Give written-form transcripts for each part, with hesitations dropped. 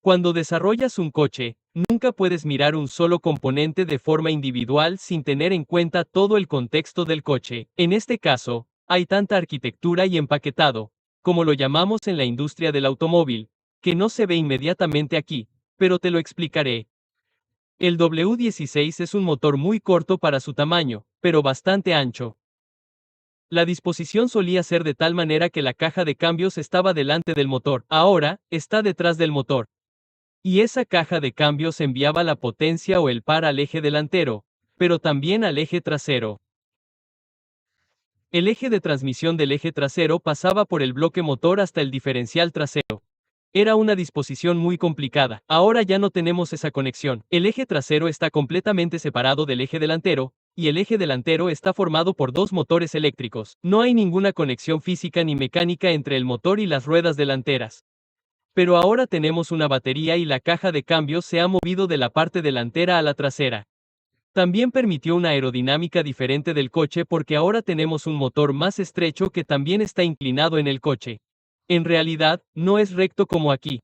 Cuando desarrollas un coche, nunca puedes mirar un solo componente de forma individual sin tener en cuenta todo el contexto del coche. En este caso, hay tanta arquitectura y empaquetado, como lo llamamos en la industria del automóvil, que no se ve inmediatamente aquí, pero te lo explicaré. El W16 es un motor muy corto para su tamaño, pero bastante ancho. La disposición solía ser de tal manera que la caja de cambios estaba delante del motor, ahora, está detrás del motor. Y esa caja de cambios enviaba la potencia o el par al eje delantero, pero también al eje trasero. El eje de transmisión del eje trasero pasaba por el bloque motor hasta el diferencial trasero. Era una disposición muy complicada. Ahora ya no tenemos esa conexión. El eje trasero está completamente separado del eje delantero, y el eje delantero está formado por dos motores eléctricos. No hay ninguna conexión física ni mecánica entre el motor y las ruedas delanteras. Pero ahora tenemos una batería y la caja de cambios se ha movido de la parte delantera a la trasera. También permitió una aerodinámica diferente del coche porque ahora tenemos un motor más estrecho que también está inclinado en el coche. En realidad, no es recto como aquí.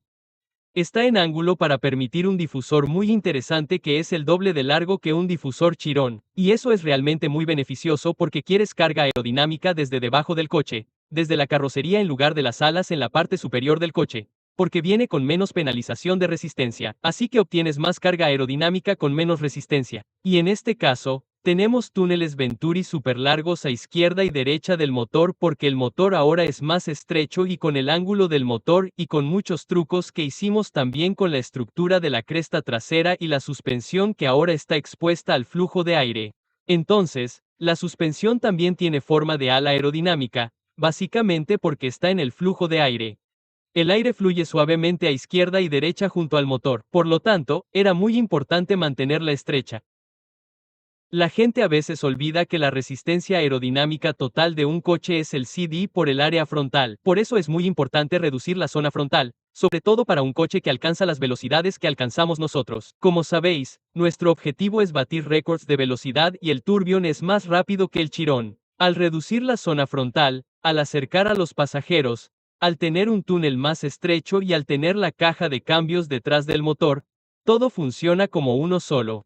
Está en ángulo para permitir un difusor muy interesante que es el doble de largo que un difusor Chirón, y eso es realmente muy beneficioso porque quieres carga aerodinámica desde debajo del coche, desde la carrocería en lugar de las alas en la parte superior del coche, porque viene con menos penalización de resistencia, así que obtienes más carga aerodinámica con menos resistencia. Y en este caso, tenemos túneles Venturi super largos a izquierda y derecha del motor porque el motor ahora es más estrecho y con el ángulo del motor y con muchos trucos que hicimos también con la estructura de la cresta trasera y la suspensión que ahora está expuesta al flujo de aire. Entonces, la suspensión también tiene forma de ala aerodinámica, básicamente porque está en el flujo de aire. El aire fluye suavemente a izquierda y derecha junto al motor, por lo tanto, era muy importante mantenerla estrecha. La gente a veces olvida que la resistencia aerodinámica total de un coche es el CD por el área frontal. Por eso es muy importante reducir la zona frontal, sobre todo para un coche que alcanza las velocidades que alcanzamos nosotros. Como sabéis, nuestro objetivo es batir récords de velocidad y el Tourbillon es más rápido que el Chiron. Al reducir la zona frontal, al acercar a los pasajeros, al tener un túnel más estrecho y al tener la caja de cambios detrás del motor, todo funciona como uno solo.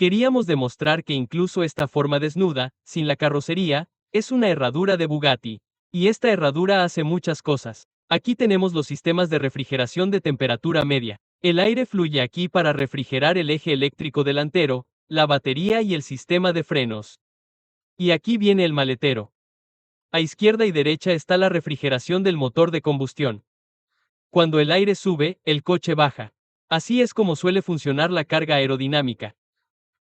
Queríamos demostrar que incluso esta forma desnuda, sin la carrocería, es una herradura de Bugatti. Y esta herradura hace muchas cosas. Aquí tenemos los sistemas de refrigeración de temperatura media. El aire fluye aquí para refrigerar el eje eléctrico delantero, la batería y el sistema de frenos. Y aquí viene el maletero. A izquierda y derecha está la refrigeración del motor de combustión. Cuando el aire sube, el coche baja. Así es como suele funcionar la carga aerodinámica.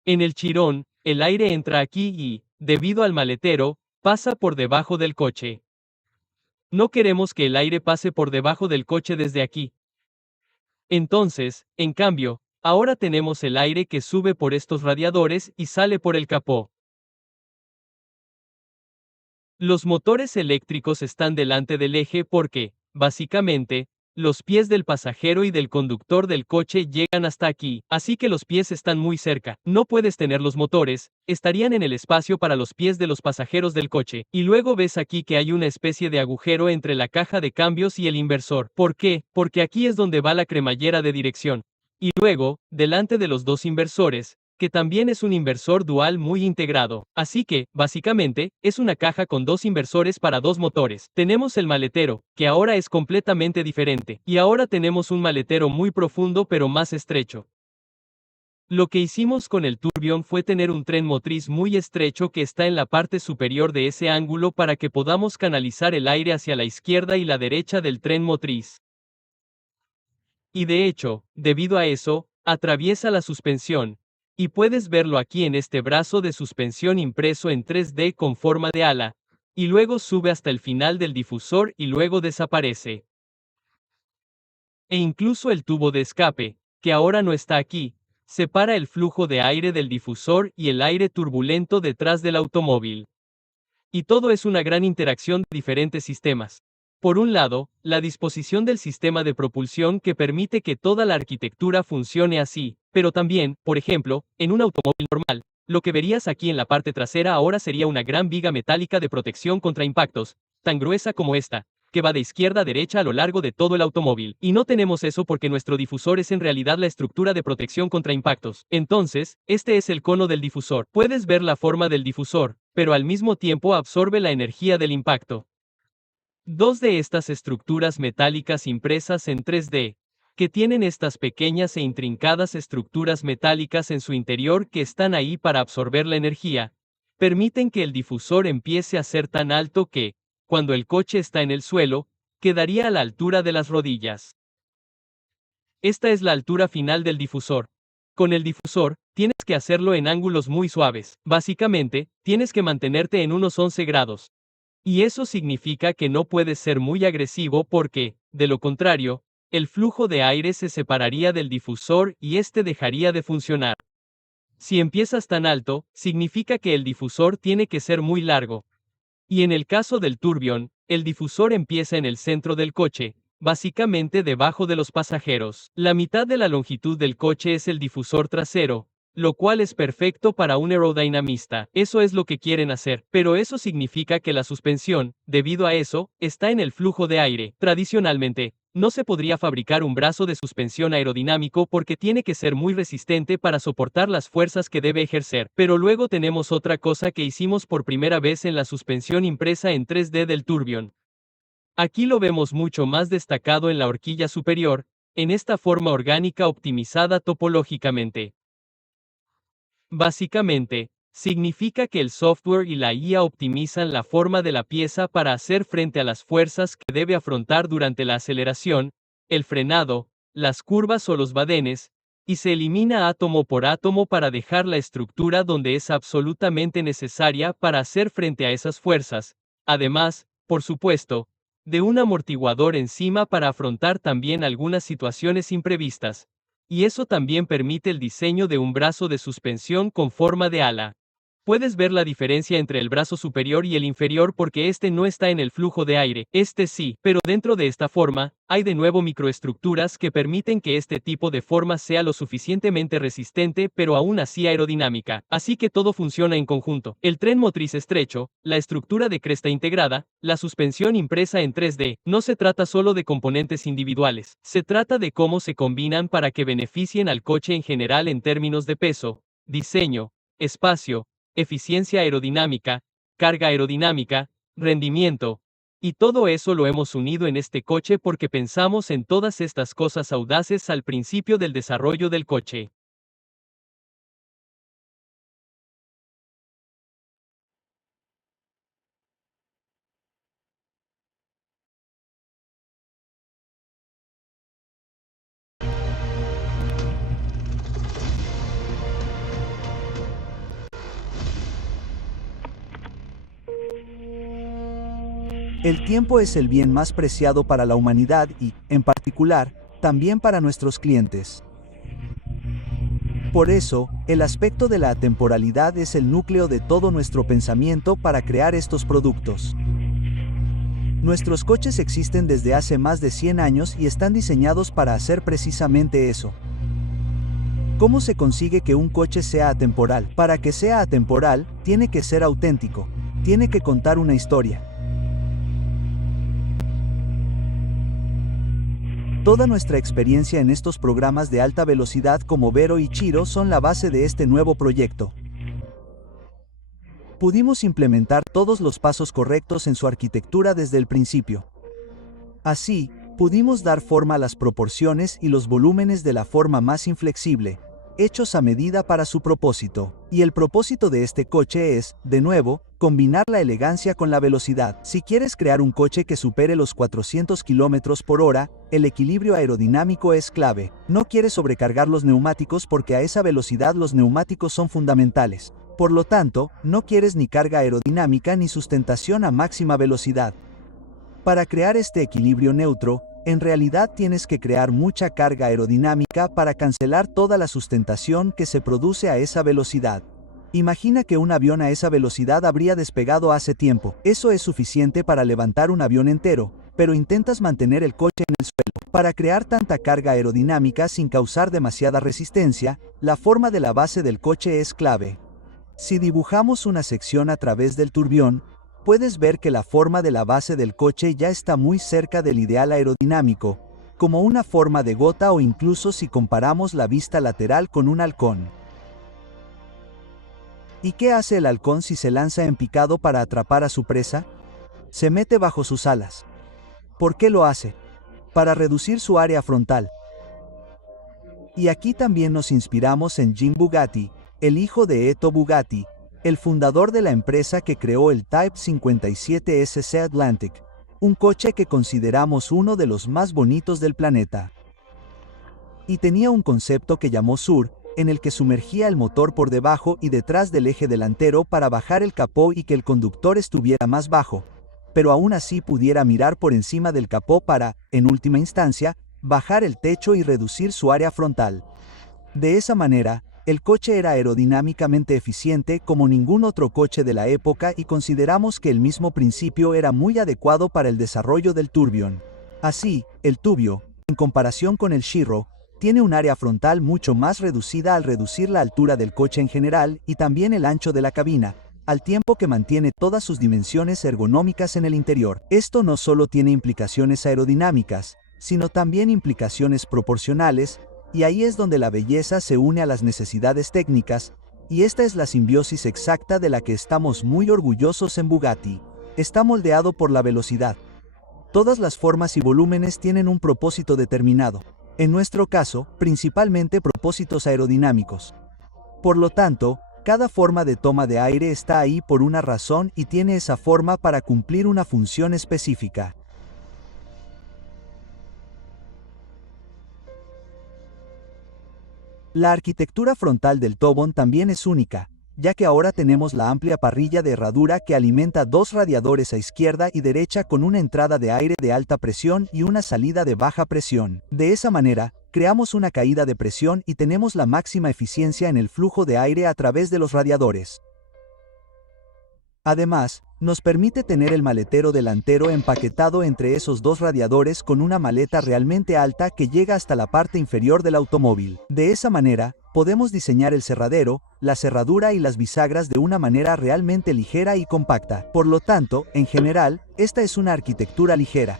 En el Chirón, el aire entra aquí y, debido al maletero, pasa por debajo del coche. No queremos que el aire pase por debajo del coche desde aquí. Entonces, en cambio, ahora tenemos el aire que sube por estos radiadores y sale por el capó. Los motores eléctricos están delante del eje porque, básicamente, los pies del pasajero y del conductor del coche llegan hasta aquí, así que los pies están muy cerca. No puedes tener los motores, estarían en el espacio para los pies de los pasajeros del coche. Y luego ves aquí que hay una especie de agujero entre la caja de cambios y el inversor. ¿Por qué? Porque aquí es donde va la cremallera de dirección. Y luego, delante de los dos inversores, que también es un inversor dual muy integrado. Así que, básicamente, es una caja con dos inversores para dos motores. Tenemos el maletero, que ahora es completamente diferente. Y ahora tenemos un maletero muy profundo pero más estrecho. Lo que hicimos con el Tourbillon fue tener un tren motriz muy estrecho que está en la parte superior de ese ángulo para que podamos canalizar el aire hacia la izquierda y la derecha del tren motriz. Y de hecho, debido a eso, atraviesa la suspensión. Y puedes verlo aquí en este brazo de suspensión impreso en 3D con forma de ala, y luego sube hasta el final del difusor y luego desaparece. E incluso el tubo de escape, que ahora no está aquí, separa el flujo de aire del difusor y el aire turbulento detrás del automóvil. Y todo es una gran interacción de diferentes sistemas. Por un lado, la disposición del sistema de propulsión que permite que toda la arquitectura funcione así, pero también, por ejemplo, en un automóvil normal, lo que verías aquí en la parte trasera ahora sería una gran viga metálica de protección contra impactos, tan gruesa como esta, que va de izquierda a derecha a lo largo de todo el automóvil. Y no tenemos eso porque nuestro difusor es en realidad la estructura de protección contra impactos. Entonces, este es el cono del difusor. Puedes ver la forma del difusor, pero al mismo tiempo absorbe la energía del impacto. Dos de estas estructuras metálicas impresas en 3D, que tienen estas pequeñas e intrincadas estructuras metálicas en su interior que están ahí para absorber la energía, permiten que el difusor empiece a ser tan alto que, cuando el coche está en el suelo, quedaría a la altura de las rodillas. Esta es la altura final del difusor. Con el difusor, tienes que hacerlo en ángulos muy suaves. Básicamente, tienes que mantenerte en unos 11 grados. Y eso significa que no puedes ser muy agresivo porque, de lo contrario, el flujo de aire se separaría del difusor y este dejaría de funcionar. Si empiezas tan alto, significa que el difusor tiene que ser muy largo. Y en el caso del Tourbillon, el difusor empieza en el centro del coche, básicamente debajo de los pasajeros. La mitad de la longitud del coche es el difusor trasero, lo cual es perfecto para un aerodinamista. Eso es lo que quieren hacer, pero eso significa que la suspensión, debido a eso, está en el flujo de aire. Tradicionalmente, no se podría fabricar un brazo de suspensión aerodinámico porque tiene que ser muy resistente para soportar las fuerzas que debe ejercer. Pero luego tenemos otra cosa que hicimos por primera vez en la suspensión impresa en 3D del Tourbillon. Aquí lo vemos mucho más destacado en la horquilla superior, en esta forma orgánica optimizada topológicamente. Básicamente, significa que el software y la IA optimizan la forma de la pieza para hacer frente a las fuerzas que debe afrontar durante la aceleración, el frenado, las curvas o los badenes, y se elimina átomo por átomo para dejar la estructura donde es absolutamente necesaria para hacer frente a esas fuerzas, además, por supuesto, de un amortiguador encima para afrontar también algunas situaciones imprevistas. Y eso también permite el diseño de un brazo de suspensión con forma de ala. Puedes ver la diferencia entre el brazo superior y el inferior porque este no está en el flujo de aire, este sí, pero dentro de esta forma, hay de nuevo microestructuras que permiten que este tipo de forma sea lo suficientemente resistente pero aún así aerodinámica, así que todo funciona en conjunto. El tren motriz estrecho, la estructura de cresta integrada, la suspensión impresa en 3D, no se trata solo de componentes individuales, se trata de cómo se combinan para que beneficien al coche en general en términos de peso, diseño, espacio, eficiencia aerodinámica, carga aerodinámica, rendimiento. Y todo eso lo hemos unido en este coche porque pensamos en todas estas cosas audaces al principio del desarrollo del coche. El tiempo es el bien más preciado para la humanidad y, en particular, también para nuestros clientes. Por eso, el aspecto de la atemporalidad es el núcleo de todo nuestro pensamiento para crear estos productos. Nuestros coches existen desde hace más de 100 años y están diseñados para hacer precisamente eso. ¿Cómo se consigue que un coche sea atemporal? Para que sea atemporal, tiene que ser auténtico, tiene que contar una historia. Toda nuestra experiencia en estos programas de alta velocidad como Vero y Chiro son la base de este nuevo proyecto. Pudimos implementar todos los pasos correctos en su arquitectura desde el principio. Así, pudimos dar forma a las proporciones y los volúmenes de la forma más inflexible, hechos a medida para su propósito. Y el propósito de este coche es, de nuevo, combinar la elegancia con la velocidad. Si quieres crear un coche que supere los 400 km por hora, el equilibrio aerodinámico es clave. No quieres sobrecargar los neumáticos porque a esa velocidad los neumáticos son fundamentales. Por lo tanto, no quieres ni carga aerodinámica ni sustentación a máxima velocidad. Para crear este equilibrio neutro, en realidad tienes que crear mucha carga aerodinámica para cancelar toda la sustentación que se produce a esa velocidad. Imagina que un avión a esa velocidad habría despegado hace tiempo. Eso es suficiente para levantar un avión entero, pero intentas mantener el coche en el suelo. Para crear tanta carga aerodinámica sin causar demasiada resistencia, la forma de la base del coche es clave. Si dibujamos una sección a través del turbión, puedes ver que la forma de la base del coche ya está muy cerca del ideal aerodinámico, como una forma de gota o incluso si comparamos la vista lateral con un halcón. ¿Y qué hace el halcón si se lanza en picado para atrapar a su presa? Se mete bajo sus alas. ¿Por qué lo hace? Para reducir su área frontal. Y aquí también nos inspiramos en Jim Bugatti, el hijo de Eto Bugatti, el fundador de la empresa que creó el Type 57 SC Atlantic, un coche que consideramos uno de los más bonitos del planeta. Y tenía un concepto que llamó Sur, en el que sumergía el motor por debajo y detrás del eje delantero para bajar el capó y que el conductor estuviera más bajo, pero aún así pudiera mirar por encima del capó para, en última instancia, bajar el techo y reducir su área frontal. De esa manera, el coche era aerodinámicamente eficiente como ningún otro coche de la época y consideramos que el mismo principio era muy adecuado para el desarrollo del Tourbillon. Así, el Tubio, en comparación con el Shiro, tiene un área frontal mucho más reducida al reducir la altura del coche en general y también el ancho de la cabina, al tiempo que mantiene todas sus dimensiones ergonómicas en el interior. Esto no solo tiene implicaciones aerodinámicas, sino también implicaciones proporcionales, y ahí es donde la belleza se une a las necesidades técnicas, y esta es la simbiosis exacta de la que estamos muy orgullosos en Bugatti. Está moldeado por la velocidad. Todas las formas y volúmenes tienen un propósito determinado. En nuestro caso, principalmente propósitos aerodinámicos. Por lo tanto, cada forma de toma de aire está ahí por una razón y tiene esa forma para cumplir una función específica. La arquitectura frontal del Tobon también es única, ya que ahora tenemos la amplia parrilla de herradura que alimenta dos radiadores a izquierda y derecha con una entrada de aire de alta presión y una salida de baja presión. De esa manera, creamos una caída de presión y tenemos la máxima eficiencia en el flujo de aire a través de los radiadores. Además, nos permite tener el maletero delantero empaquetado entre esos dos radiadores con una maleta realmente alta que llega hasta la parte inferior del automóvil. De esa manera, podemos diseñar el cerradero, la cerradura y las bisagras de una manera realmente ligera y compacta. Por lo tanto, en general, esta es una arquitectura ligera.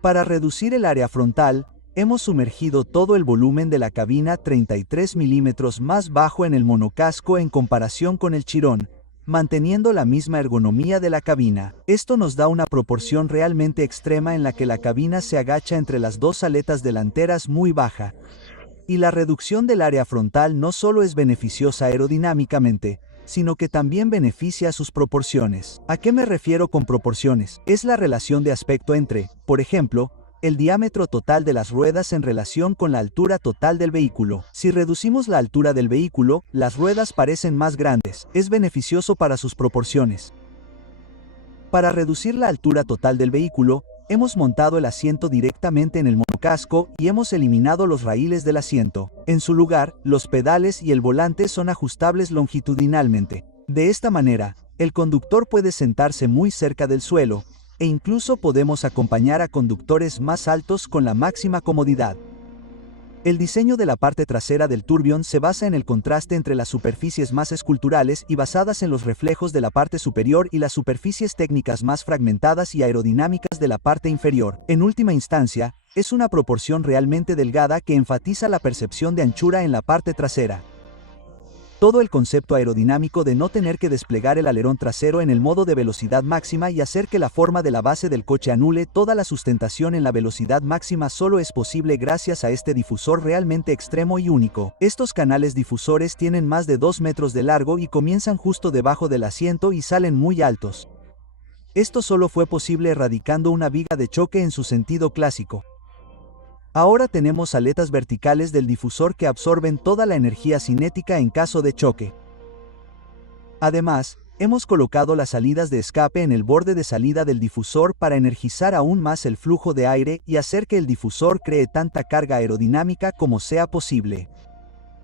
Para reducir el área frontal, hemos sumergido todo el volumen de la cabina 33 milímetros más bajo en el monocasco en comparación con el Chiron, manteniendo la misma ergonomía de la cabina. Esto nos da una proporción realmente extrema en la que la cabina se agacha entre las dos aletas delanteras muy baja. Y la reducción del área frontal no solo es beneficiosa aerodinámicamente, sino que también beneficia sus proporciones. ¿A qué me refiero con proporciones? Es la relación de aspecto entre, por ejemplo, el diámetro total de las ruedas en relación con la altura total del vehículo. Si reducimos la altura del vehículo, las ruedas parecen más grandes. Es beneficioso para sus proporciones. Para reducir la altura total del vehículo, hemos montado el asiento directamente en el monocasco y hemos eliminado los raíles del asiento. En su lugar, los pedales y el volante son ajustables longitudinalmente. De esta manera, el conductor puede sentarse muy cerca del suelo, e incluso podemos acompañar a conductores más altos con la máxima comodidad. El diseño de la parte trasera del Tourbillon se basa en el contraste entre las superficies más esculturales y basadas en los reflejos de la parte superior y las superficies técnicas más fragmentadas y aerodinámicas de la parte inferior. En última instancia, es una proporción realmente delgada que enfatiza la percepción de anchura en la parte trasera. Todo el concepto aerodinámico de no tener que desplegar el alerón trasero en el modo de velocidad máxima y hacer que la forma de la base del coche anule toda la sustentación en la velocidad máxima solo es posible gracias a este difusor realmente extremo y único. Estos canales difusores tienen más de 2 metros de largo y comienzan justo debajo del asiento y salen muy altos. Esto solo fue posible erradicando una viga de choque en su sentido clásico. Ahora tenemos aletas verticales del difusor que absorben toda la energía cinética en caso de choque. Además, hemos colocado las salidas de escape en el borde de salida del difusor para energizar aún más el flujo de aire y hacer que el difusor cree tanta carga aerodinámica como sea posible.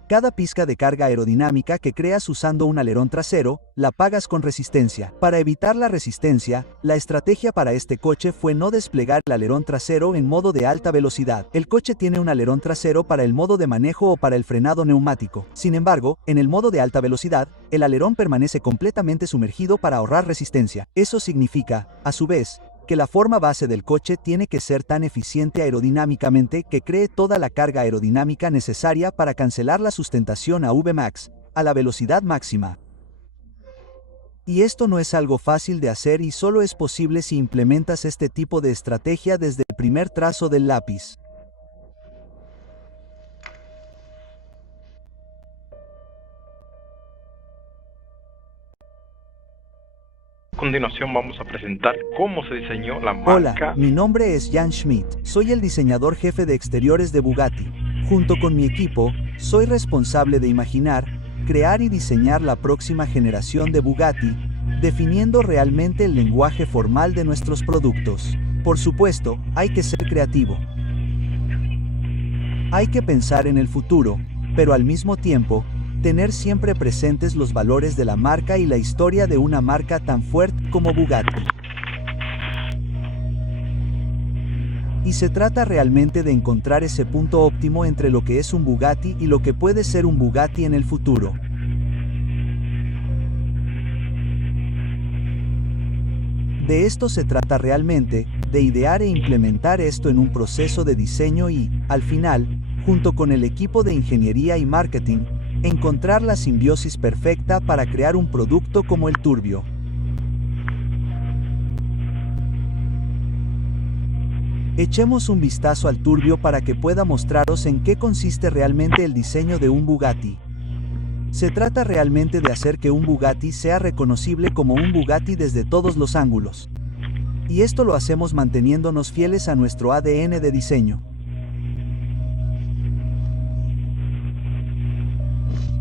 Cada pizca de carga aerodinámica que creas usando un alerón trasero, la pagas con resistencia. Para evitar la resistencia, la estrategia para este coche fue no desplegar el alerón trasero en modo de alta velocidad. El coche tiene un alerón trasero para el modo de manejo o para el frenado neumático. Sin embargo, en el modo de alta velocidad, el alerón permanece completamente sumergido para ahorrar resistencia. Eso significa, a su vez, que la forma base del coche tiene que ser tan eficiente aerodinámicamente que cree toda la carga aerodinámica necesaria para cancelar la sustentación a Vmax, a la velocidad máxima. Y esto no es algo fácil de hacer y solo es posible si implementas este tipo de estrategia desde el primer trazo del lápiz. A continuación vamos a presentar cómo se diseñó la marca. Hola, mi nombre es Jan Schmidt, soy el diseñador jefe de exteriores de Bugatti. Junto con mi equipo, soy responsable de imaginar, crear y diseñar la próxima generación de Bugatti, definiendo realmente el lenguaje formal de nuestros productos. Por supuesto, hay que ser creativo. Hay que pensar en el futuro, pero al mismo tiempo, tener siempre presentes los valores de la marca y la historia de una marca tan fuerte como Bugatti. Y se trata realmente de encontrar ese punto óptimo entre lo que es un Bugatti y lo que puede ser un Bugatti en el futuro. De esto se trata realmente, de idear e implementar esto en un proceso de diseño y, al final, junto con el equipo de ingeniería y marketing, encontrar la simbiosis perfecta para crear un producto como el Turbio. Echemos un vistazo al Turbio para que pueda mostraros en qué consiste realmente el diseño de un Bugatti. Se trata realmente de hacer que un Bugatti sea reconocible como un Bugatti desde todos los ángulos. Y esto lo hacemos manteniéndonos fieles a nuestro ADN de diseño.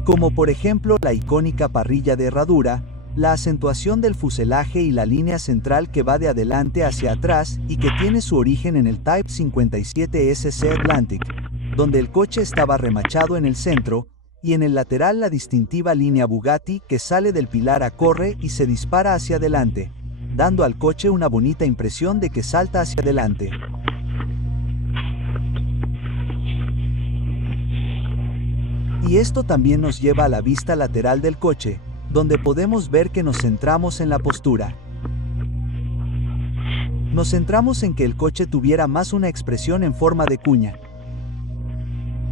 Como por ejemplo la icónica parrilla de herradura, la acentuación del fuselaje y la línea central que va de adelante hacia atrás y que tiene su origen en el Type 57 SC Atlantic, donde el coche estaba remachado en el centro, y en el lateral la distintiva línea Bugatti que sale del pilar a corre y se dispara hacia adelante, dando al coche una bonita impresión de que salta hacia adelante. Y esto también nos lleva a la vista lateral del coche, donde podemos ver que nos centramos en la postura. Nos centramos en que el coche tuviera más una expresión en forma de cuña.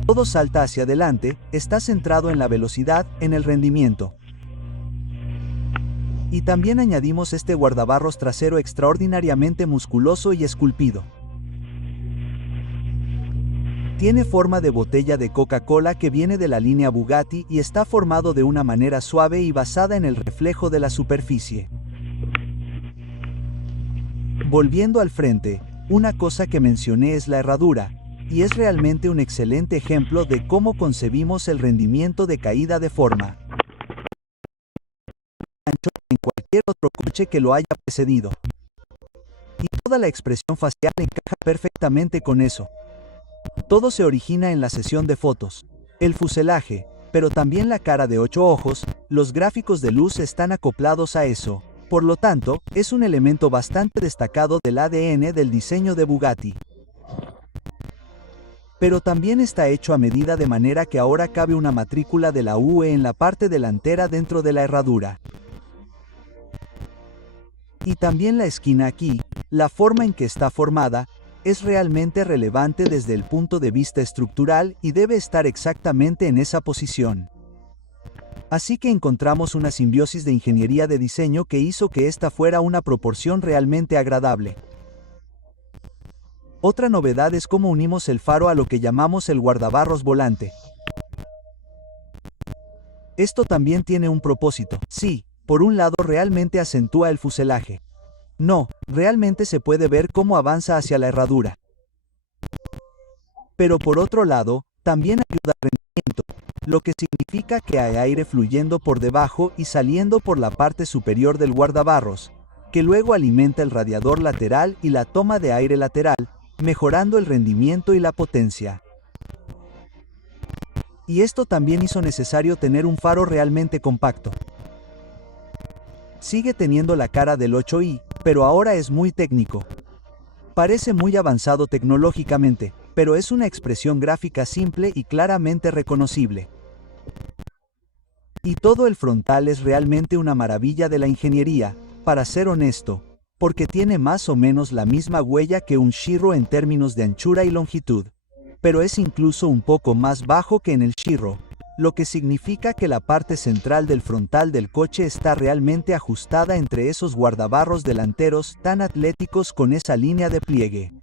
Todo salta hacia adelante, está centrado en la velocidad, en el rendimiento. Y también añadimos este guardabarros trasero extraordinariamente musculoso y esculpido. Tiene forma de botella de Coca-Cola que viene de la línea Bugatti y está formado de una manera suave y basada en el reflejo de la superficie. Volviendo al frente, una cosa que mencioné es la herradura, y es realmente un excelente ejemplo de cómo concebimos el rendimiento de caída de forma. En cualquier otro coche que lo haya precedido. Y toda la expresión facial encaja perfectamente con eso. Todo se origina en la sesión de fotos. El fuselaje, pero también la cara de 8 ojos, los gráficos de luz están acoplados a eso. Por lo tanto, es un elemento bastante destacado del ADN del diseño de Bugatti. Pero también está hecho a medida de manera que ahora cabe una matrícula de la UE en la parte delantera dentro de la herradura. Y también la esquina aquí, la forma en que está formada, es realmente relevante desde el punto de vista estructural y debe estar exactamente en esa posición. Así que encontramos una simbiosis de ingeniería de diseño que hizo que esta fuera una proporción realmente agradable. Otra novedad es cómo unimos el faro a lo que llamamos el guardabarros volante. Esto también tiene un propósito. Sí, por un lado realmente acentúa el fuselaje. No, realmente se puede ver cómo avanza hacia la herradura. Pero por otro lado, también ayuda al rendimiento, lo que significa que hay aire fluyendo por debajo y saliendo por la parte superior del guardabarros, que luego alimenta el radiador lateral y la toma de aire lateral, mejorando el rendimiento y la potencia. Y esto también hizo necesario tener un faro realmente compacto. Sigue teniendo la cara del 8i, pero ahora es muy técnico. Parece muy avanzado tecnológicamente, pero es una expresión gráfica simple y claramente reconocible. Y todo el frontal es realmente una maravilla de la ingeniería, para ser honesto, porque tiene más o menos la misma huella que un Shiro en términos de anchura y longitud, pero es incluso un poco más bajo que en el Shiro, lo que significa que la parte central del frontal del coche está realmente ajustada entre esos guardabarros delanteros tan atléticos con esa línea de pliegue.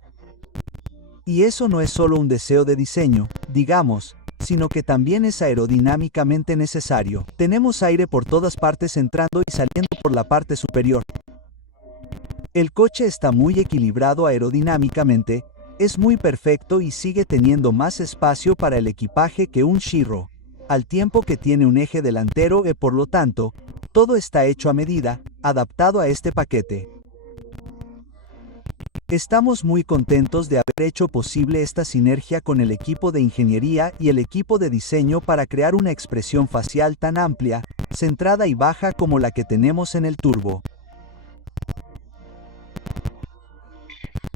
Y eso no es solo un deseo de diseño, digamos, sino que también es aerodinámicamente necesario. Tenemos aire por todas partes entrando y saliendo por la parte superior. El coche está muy equilibrado aerodinámicamente, es muy perfecto y sigue teniendo más espacio para el equipaje que un Shiro, al tiempo que tiene un eje delantero y por lo tanto, todo está hecho a medida, adaptado a este paquete. Estamos muy contentos de haber hecho posible esta sinergia con el equipo de ingeniería y el equipo de diseño para crear una expresión facial tan amplia, centrada y baja como la que tenemos en el turbo.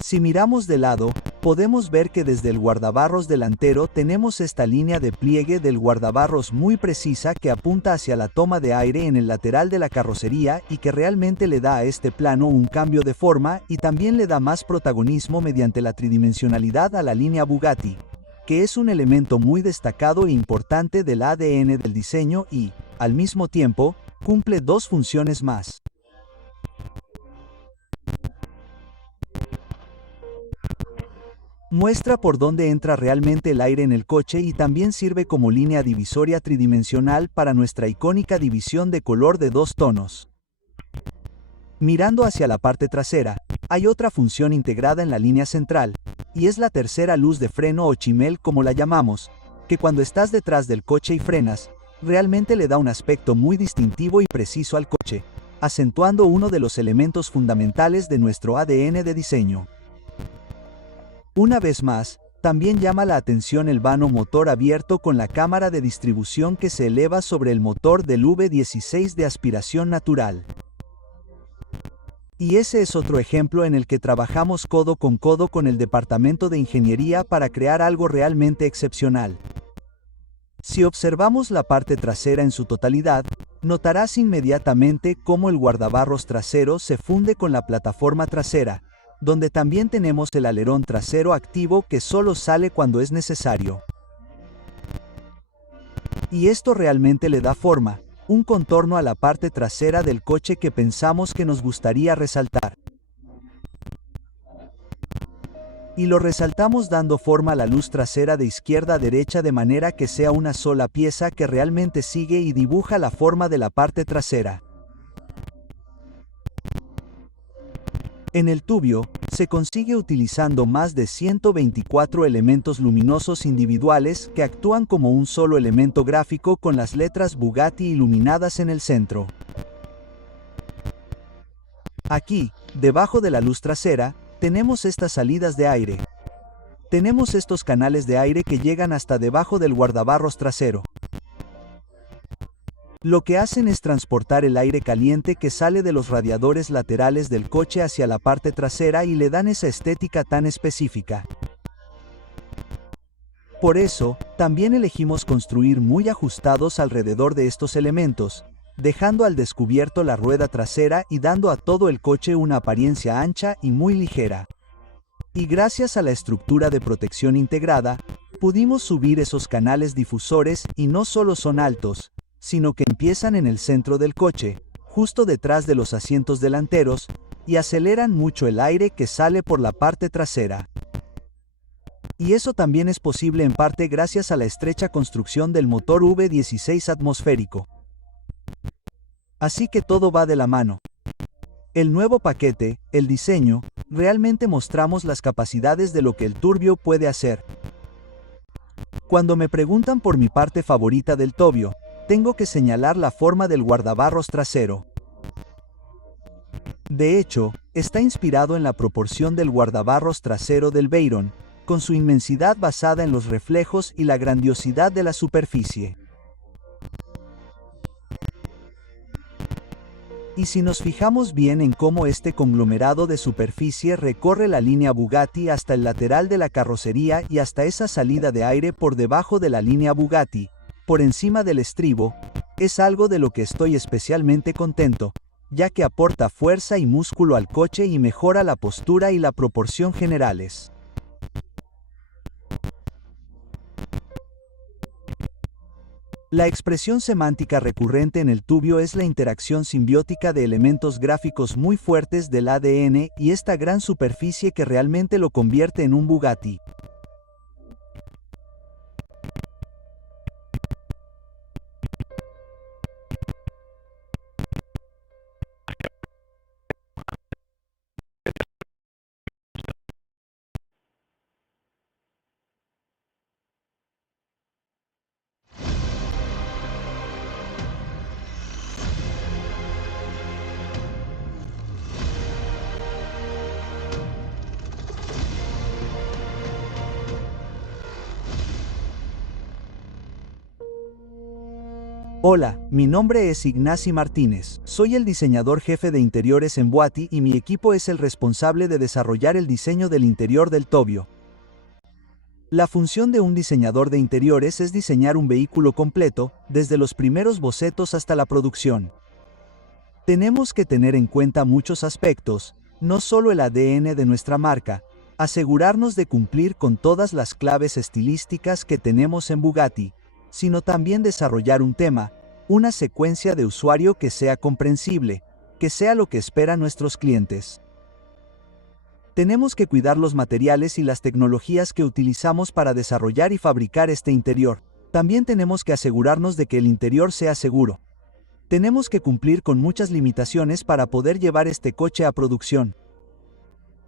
Si miramos de lado, podemos ver que desde el guardabarros delantero tenemos esta línea de pliegue del guardabarros muy precisa que apunta hacia la toma de aire en el lateral de la carrocería y que realmente le da a este plano un cambio de forma y también le da más protagonismo mediante la tridimensionalidad a la línea Bugatti, que es un elemento muy destacado e importante del ADN del diseño y, al mismo tiempo, cumple dos funciones más. Muestra por dónde entra realmente el aire en el coche y también sirve como línea divisoria tridimensional para nuestra icónica división de color de 2 tonos. Mirando hacia la parte trasera, hay otra función integrada en la línea central, y es la tercera luz de freno o chimel como la llamamos, que cuando estás detrás del coche y frenas, realmente le da un aspecto muy distintivo y preciso al coche, acentuando uno de los elementos fundamentales de nuestro ADN de diseño. Una vez más, también llama la atención el vano motor abierto con la cámara de distribución que se eleva sobre el motor del V16 de aspiración natural. Y ese es otro ejemplo en el que trabajamos codo con el departamento de ingeniería para crear algo realmente excepcional. Si observamos la parte trasera en su totalidad, notarás inmediatamente cómo el guardabarros trasero se funde con la plataforma trasera, donde también tenemos el alerón trasero activo que solo sale cuando es necesario. Y esto realmente le da forma, un contorno a la parte trasera del coche que pensamos que nos gustaría resaltar. Y lo resaltamos dando forma a la luz trasera de izquierda a derecha de manera que sea una sola pieza que realmente sigue y dibuja la forma de la parte trasera. En el Tubio, se consigue utilizando más de 124 elementos luminosos individuales que actúan como un solo elemento gráfico con las letras Bugatti iluminadas en el centro. Aquí, debajo de la luz trasera, tenemos estas salidas de aire. Tenemos estos canales de aire que llegan hasta debajo del guardabarros trasero. Lo que hacen es transportar el aire caliente que sale de los radiadores laterales del coche hacia la parte trasera y le dan esa estética tan específica. Por eso, también elegimos construir muy ajustados alrededor de estos elementos, dejando al descubierto la rueda trasera y dando a todo el coche una apariencia ancha y muy ligera. Y gracias a la estructura de protección integrada, pudimos subir esos canales difusores y no solo son altos, sino que empiezan en el centro del coche, justo detrás de los asientos delanteros, y aceleran mucho el aire que sale por la parte trasera. Y eso también es posible en parte gracias a la estrecha construcción del motor V16 atmosférico. Así que todo va de la mano. El nuevo paquete, el diseño, realmente mostramos las capacidades de lo que el Turbio puede hacer. Cuando me preguntan por mi parte favorita del Tobio, tengo que señalar la forma del guardabarros trasero. De hecho, está inspirado en la proporción del guardabarros trasero del Veyron, con su inmensidad basada en los reflejos y la grandiosidad de la superficie. Y si nos fijamos bien en cómo este conglomerado de superficie recorre la línea Bugatti hasta el lateral de la carrocería y hasta esa salida de aire por debajo de la línea Bugatti, por encima del estribo, es algo de lo que estoy especialmente contento, ya que aporta fuerza y músculo al coche y mejora la postura y la proporción generales. La expresión semántica recurrente en el Tubio es la interacción simbiótica de elementos gráficos muy fuertes del ADN y esta gran superficie que realmente lo convierte en un Bugatti. Hola, mi nombre es Ignacy Martínez, soy el diseñador jefe de interiores en Bugatti y mi equipo es el responsable de desarrollar el diseño del interior del Tubio. La función de un diseñador de interiores es diseñar un vehículo completo, desde los primeros bocetos hasta la producción. Tenemos que tener en cuenta muchos aspectos, no solo el ADN de nuestra marca, asegurarnos de cumplir con todas las claves estilísticas que tenemos en Bugatti, sino también desarrollar un tema, una secuencia de usuario que sea comprensible, que sea lo que esperan nuestros clientes. Tenemos que cuidar los materiales y las tecnologías que utilizamos para desarrollar y fabricar este interior. También tenemos que asegurarnos de que el interior sea seguro. Tenemos que cumplir con muchas limitaciones para poder llevar este coche a producción.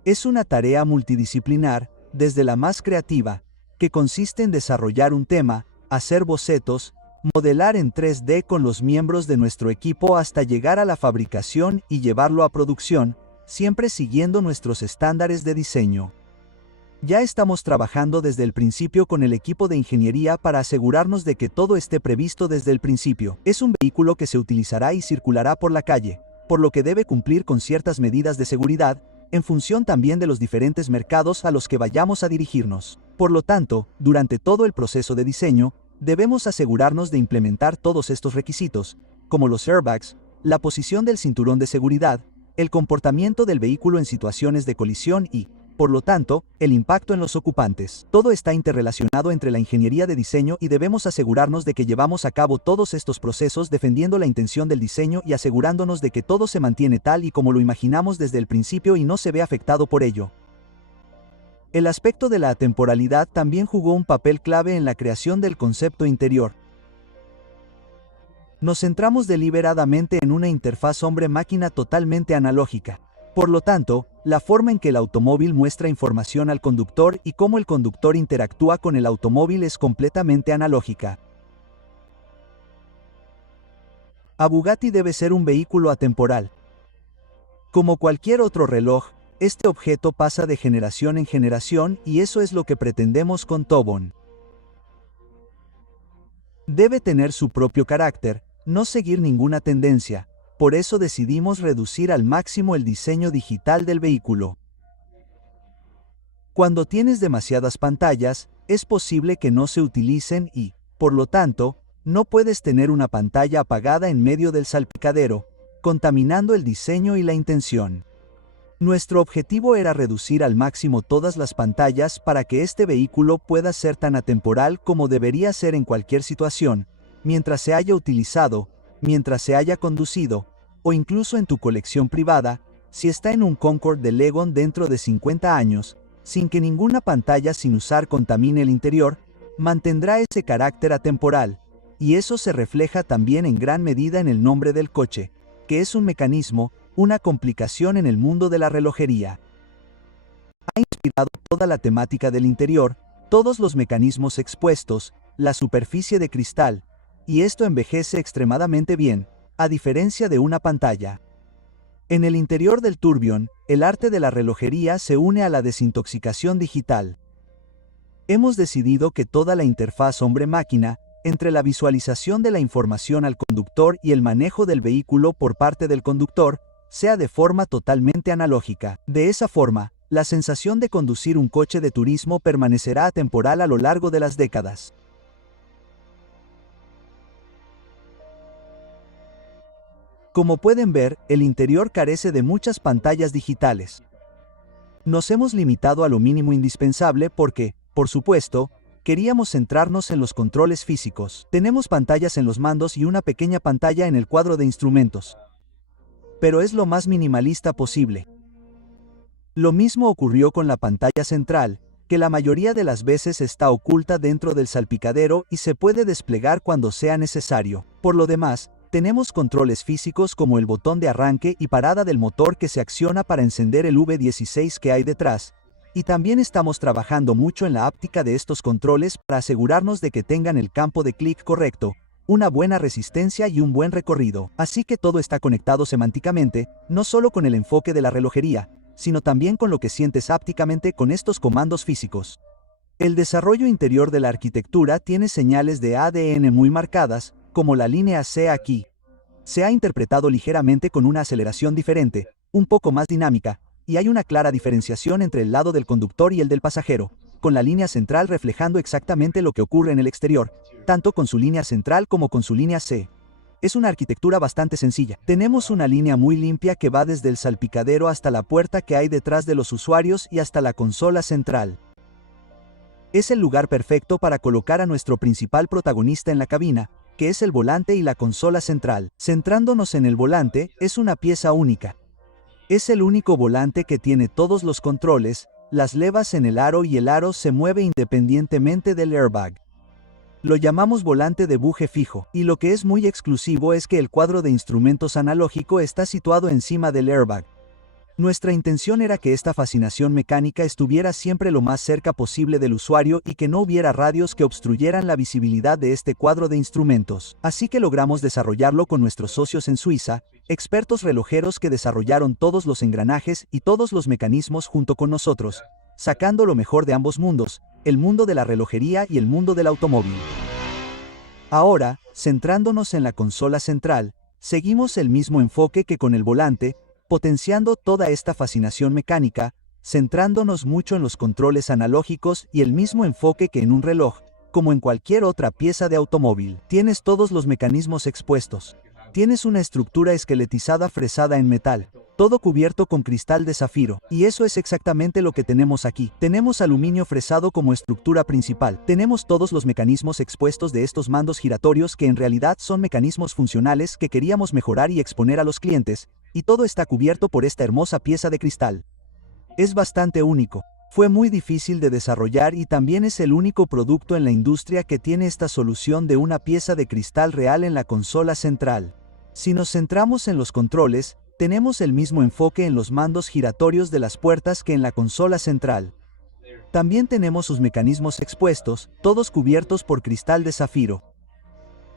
Es una tarea multidisciplinar, desde la más creativa, que consiste en desarrollar un tema, hacer bocetos, modelar en 3D con los miembros de nuestro equipo hasta llegar a la fabricación y llevarlo a producción, siempre siguiendo nuestros estándares de diseño. Ya estamos trabajando desde el principio con el equipo de ingeniería para asegurarnos de que todo esté previsto desde el principio. Es un vehículo que se utilizará y circulará por la calle, por lo que debe cumplir con ciertas medidas de seguridad, en función también de los diferentes mercados a los que vayamos a dirigirnos. Por lo tanto, durante todo el proceso de diseño, debemos asegurarnos de implementar todos estos requisitos, como los airbags, la posición del cinturón de seguridad, el comportamiento del vehículo en situaciones de colisión y, por lo tanto, el impacto en los ocupantes. Todo está interrelacionado entre la ingeniería de diseño y debemos asegurarnos de que llevamos a cabo todos estos procesos defendiendo la intención del diseño y asegurándonos de que todo se mantiene tal y como lo imaginamos desde el principio y no se ve afectado por ello. El aspecto de la atemporalidad también jugó un papel clave en la creación del concepto interior. Nos centramos deliberadamente en una interfaz hombre-máquina totalmente analógica. Por lo tanto, la forma en que el automóvil muestra información al conductor y cómo el conductor interactúa con el automóvil es completamente analógica. A Bugatti debe ser un vehículo atemporal. Como cualquier otro reloj, este objeto pasa de generación en generación y eso es lo que pretendemos con Tobon. Debe tener su propio carácter, no seguir ninguna tendencia, por eso decidimos reducir al máximo el diseño digital del vehículo. Cuando tienes demasiadas pantallas, es posible que no se utilicen y, por lo tanto, no puedes tener una pantalla apagada en medio del salpicadero, contaminando el diseño y la intención. Nuestro objetivo era reducir al máximo todas las pantallas para que este vehículo pueda ser tan atemporal como debería ser en cualquier situación, mientras se haya utilizado, mientras se haya conducido, o incluso en tu colección privada, si está en un Concorde de Legon dentro de 50 años, sin que ninguna pantalla sin usar contamine el interior, mantendrá ese carácter atemporal, y eso se refleja también en gran medida en el nombre del coche, que es un mecanismo, una complicación en el mundo de la relojería. Ha inspirado toda la temática del interior, todos los mecanismos expuestos, la superficie de cristal, y esto envejece extremadamente bien, a diferencia de una pantalla. En el interior del Tourbillon, el arte de la relojería se une a la desintoxicación digital. Hemos decidido que toda la interfaz hombre-máquina, entre la visualización de la información al conductor y el manejo del vehículo por parte del conductor, sea de forma totalmente analógica. De esa forma, la sensación de conducir un coche de turismo permanecerá atemporal a lo largo de las décadas. Como pueden ver, el interior carece de muchas pantallas digitales. Nos hemos limitado a lo mínimo indispensable porque, por supuesto, queríamos centrarnos en los controles físicos. Tenemos pantallas en los mandos y una pequeña pantalla en el cuadro de instrumentos. Pero es lo más minimalista posible. Lo mismo ocurrió con la pantalla central, que la mayoría de las veces está oculta dentro del salpicadero y se puede desplegar cuando sea necesario. Por lo demás, tenemos controles físicos como el botón de arranque y parada del motor que se acciona para encender el V16 que hay detrás, y también estamos trabajando mucho en la áptica de estos controles para asegurarnos de que tengan el campo de clic correcto, una buena resistencia y un buen recorrido. Así que todo está conectado semánticamente, no solo con el enfoque de la relojería, sino también con lo que sientes ápticamente con estos comandos físicos. El desarrollo interior de la arquitectura tiene señales de ADN muy marcadas, como la línea C aquí. Se ha interpretado ligeramente con una aceleración diferente, un poco más dinámica, y hay una clara diferenciación entre el lado del conductor y el del pasajero, con la línea central reflejando exactamente lo que ocurre en el exterior, tanto con su línea central como con su línea C. Es una arquitectura bastante sencilla. Tenemos una línea muy limpia que va desde el salpicadero hasta la puerta que hay detrás de los usuarios y hasta la consola central. Es el lugar perfecto para colocar a nuestro principal protagonista en la cabina, que es el volante y la consola central. Centrándonos en el volante, es una pieza única. Es el único volante que tiene todos los controles, las levas en el aro y el aro se mueve independientemente del airbag. Lo llamamos volante de buje fijo, y lo que es muy exclusivo es que el cuadro de instrumentos analógico está situado encima del airbag. Nuestra intención era que esta fascinación mecánica estuviera siempre lo más cerca posible del usuario y que no hubiera radios que obstruyeran la visibilidad de este cuadro de instrumentos. Así que logramos desarrollarlo con nuestros socios en Suiza, expertos relojeros que desarrollaron todos los engranajes y todos los mecanismos junto con nosotros, sacando lo mejor de ambos mundos, el mundo de la relojería y el mundo del automóvil. Ahora, centrándonos en la consola central, seguimos el mismo enfoque que con el volante, potenciando toda esta fascinación mecánica, centrándonos mucho en los controles analógicos y el mismo enfoque que en un reloj, como en cualquier otra pieza de automóvil. Tienes todos los mecanismos expuestos. Tienes una estructura esqueletizada fresada en metal, todo cubierto con cristal de zafiro, y eso es exactamente lo que tenemos aquí. Tenemos aluminio fresado como estructura principal. Tenemos todos los mecanismos expuestos de estos mandos giratorios que en realidad son mecanismos funcionales que queríamos mejorar y exponer a los clientes, y todo está cubierto por esta hermosa pieza de cristal. Es bastante único. Fue muy difícil de desarrollar y también es el único producto en la industria que tiene esta solución de una pieza de cristal real en la consola central. Si nos centramos en los controles, tenemos el mismo enfoque en los mandos giratorios de las puertas que en la consola central. También tenemos sus mecanismos expuestos, todos cubiertos por cristal de zafiro.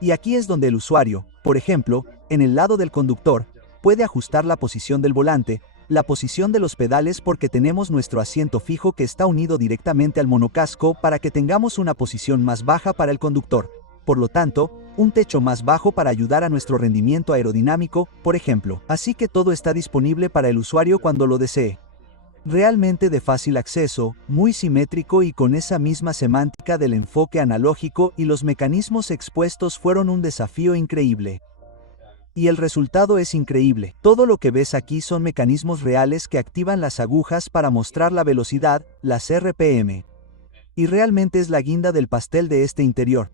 Y aquí es donde el usuario, por ejemplo, en el lado del conductor, puede ajustar la posición del volante, la posición de los pedales porque tenemos nuestro asiento fijo que está unido directamente al monocasco para que tengamos una posición más baja para el conductor. Por lo tanto, un techo más bajo para ayudar a nuestro rendimiento aerodinámico, por ejemplo. Así que todo está disponible para el usuario cuando lo desee. Realmente de fácil acceso, muy simétrico y con esa misma semántica del enfoque analógico y los mecanismos expuestos fueron un desafío increíble. Y el resultado es increíble. Todo lo que ves aquí son mecanismos reales que activan las agujas para mostrar la velocidad, las RPM. Y realmente es la guinda del pastel de este interior.